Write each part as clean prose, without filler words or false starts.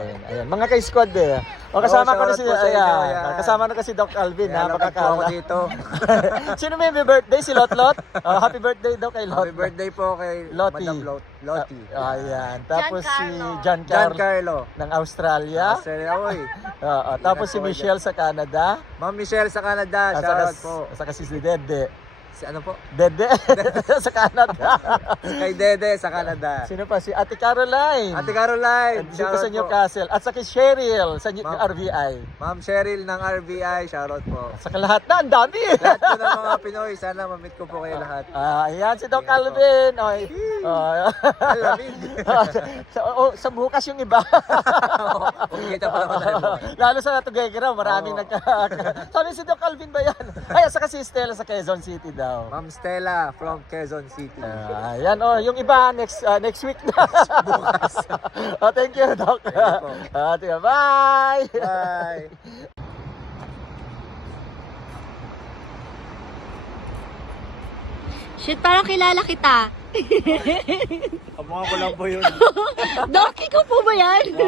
natin. Ayan, mga ka-squad eh. O kasama ko na si kasama na kasi Doc Alvin, napakakala dito. Sino may birthday? Si Lotlot? Happy birthday daw kay Lot. Happy birthday po kay Lottie. Madam Lottie. Ayan. Tapos si Giancarlo ng Australia. oy. Tapos si Michelle sa Canada. Ma'am Michelle sa Canada, shoutout po. Saka si Dede. Si ano po? Dede sa Canada. Kay Dede sa Canada. Sino pa? Si Ate Caroline. Ate Caroline, Dito sa Newcastle. At saka si Cheryl sa RVI. Ma'am Cheryl ng RVI, shoutout po. Sa lahat na, ang dami. Lahat po ng mga Pinoy, sana ma-meet ko po kayo lahat. Ayan si Doc Alvin. Alamin. Sa bukas yung iba. Kita pa naman tayo. Lalo sa Tuguegarao, maraming Sabi si Doc Alvin ba yan? Ay, saka si Stella sa Quezon City daw. Ma'am Stella from Quezon City. Ayan, yung iba next week na. Bukas. Thank you, Doc. Bye! Bye! Shit, parang kilala kita. Kamukha ko lang po yun. Doki ko po ba yan?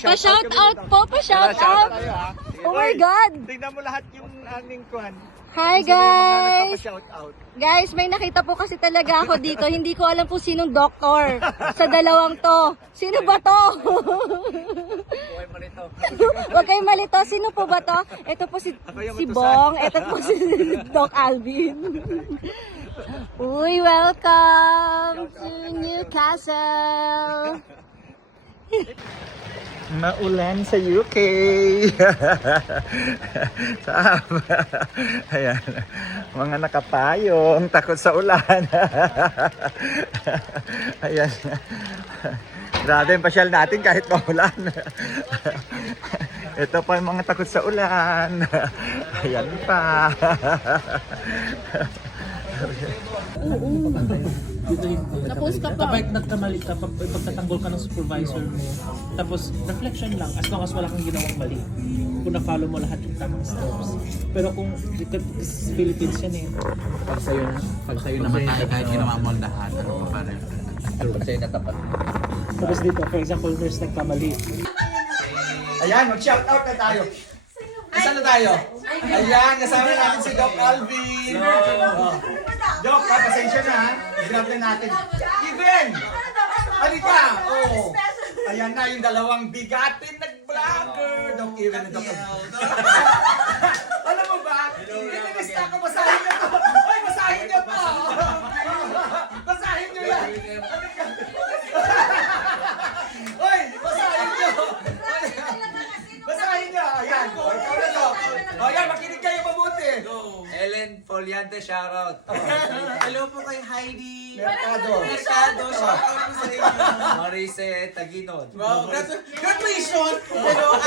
Pa-shout out po, pa-shout out. Oh my God. Tingnan mo lahat yung aming kwan. Hi guys. Shout out. Guys, may nakita po kasi talaga ako dito. Hindi ko alam kung sinong doktor sa dalawang to. Sino ba to? Huwag kayong malito. Sino po ba to? Ito po si Bong. Ito po si Doc Alvin. Uy, welcome to Newcastle. Maulan sa UK. Ayan. Mga nakapayong, takot sa ulan. Ayan. Grabe yung pasyal natin kahit maulan. Ito pa yung mga takot sa ulan. Ayan pa. Tapos kapag nagkamali ka, pagtatanggol ka ng supervisor mo, tapos reflection lang, as long as wala kang ginawang mali. Kung na-follow mo lahat yung tamang steps. Pero kung Philippines yan eh. Pag sa'yo namatay kahit ginawa mo lahat, ano pa paano? Pag sa'yo natapat. Tapos dito, for example, nurse nagkamali. Ayan, mag-shout out na tayo. Saan na tayo? Ayan, kasama natin si Doc Alvin. Doc, pasensya na ha. Grab na natin. Even! Halika! Oh. Ayan na yung dalawang bigatin nag-vlogger. Doc Even and Doc Alvin. Alam mo ba? Inilista ko, basahin niyo to. Ay, basahin niyo to. Basahin niyo yan. Oy, basahin niyo. Basahin niyo. Ayan. Ikaw na to. Ayan, makinig kayo mabuti. Ellen Foliante, shoutout. Hello po kay Heidi Mercado. shoutout po sa inyo. Marise Taginod. Wow, congratulations! Hello,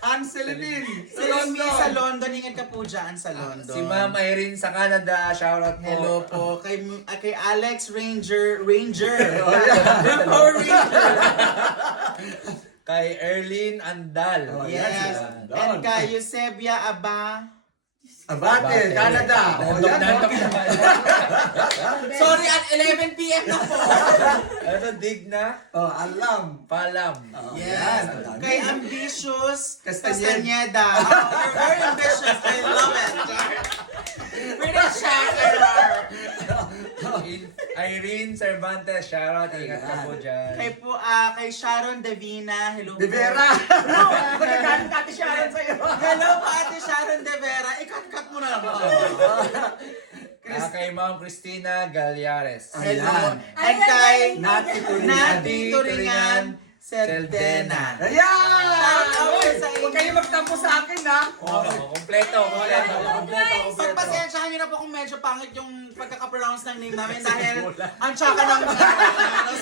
Ann Celine. Selimi sa London. Ingat ka po dyan sa London. Si Ma'am Irene sa Canada, shoutout mo. Hello po. Kay Alex Ranger. Power Ranger. Kay Erlyn Andal. Yes. And kay Eusebia Abate, Canada. Sorry, at 11 p.m. na po. Ano, Digna? Alam. Palam. Yes. Kay Ambitious Castañeda. Castañeda. You're very ambitious. I love it. Pretty shocker. Irene Cervantes, shoutout. Ingat ka po dyan. Kay Sharon Davina. Hello po. De Vera. Magkakalit Ate Sharon sa'yo. Hello po, Ate Sharon De Vera. Ikat-kat mo na lang ako. Kay Ma'am Cristina Galyares. Hello. And kay Nati Turingan Seldena. Ayan! Shout out sa inyo. Huwag kayo magtampo sa akin, ha? Kompleto. Pagpasensyahan nyo na po kung medyo pangit yung pagkaka-pronounce ng name namin dahil ang tsaka ng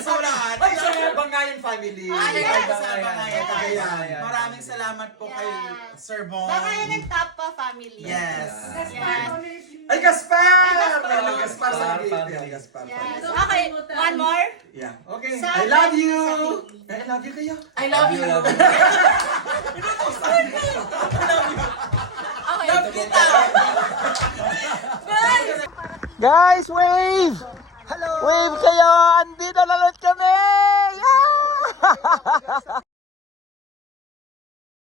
sulat. Ay, sa mga Bangayan family. Maraming salamat po kay Sir Bong. Baka yan ang top pa family. Yes. Ay, Gaspar! Gaspar sa family. Gaspar. Yes. Okay, one more. Yeah. Okay. Sa I love you! sa I love you kayo. I love you. Okay. Love kita. Guys, wave! Hello! Wave kayo! Andito